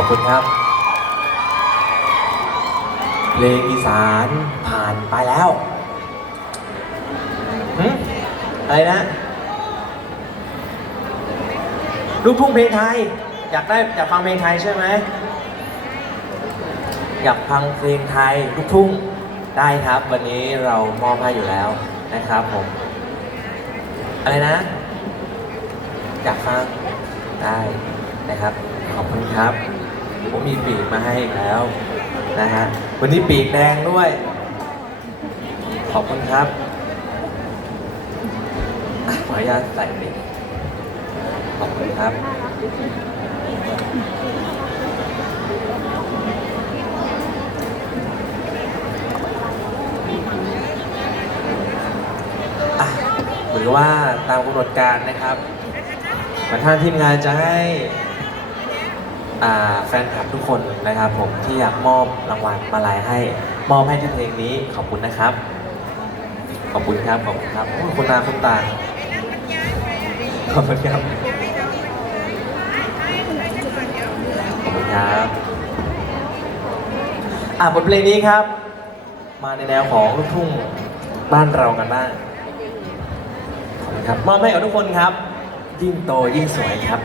อบคุณครับ เพลงอีสานผ่านไปแล้วหึอะไรนะ ลูกทุ่งเพลงไทย อยากได้อยากฟังเพลงไทยใช่ไหม อยากฟังเพลงไทยลูกทุ่งได้ครับ วันนี้เรามอบให้อยู่แล้วนะครับผม อะไรนะ อยากฟังได้นะครับ ขอบคุณครับ ผมมีปีกมาให้อีกแล้วนะฮะวันนี้ปีกแดงด้วย ขอบคุณครับอะขออนุญาตใส่ปีกขอบคุณครับอะเหมือนว่าตามกำหนดการนะครับเหมือนทาทีมงานจะให้ อ่าแฟนคลับทุกคนนะครับผมที่อยากมอบรางวัลมาลายให้มอบให้ที่เพลงนี้ขอบคุณนะครับ ขอบคุณครับขอบคุณครับโอ้ยคุณนาคุณตาขอบคุณครับ ขอบคุณครับ อะบทเพลงนี้ครับ มาในแนวของลูกทุ่งบ้านเรากันบ้างขอบคุณครับมอบให้กับทุกคนครับ ยิ่งโตยิ่งสวยครับ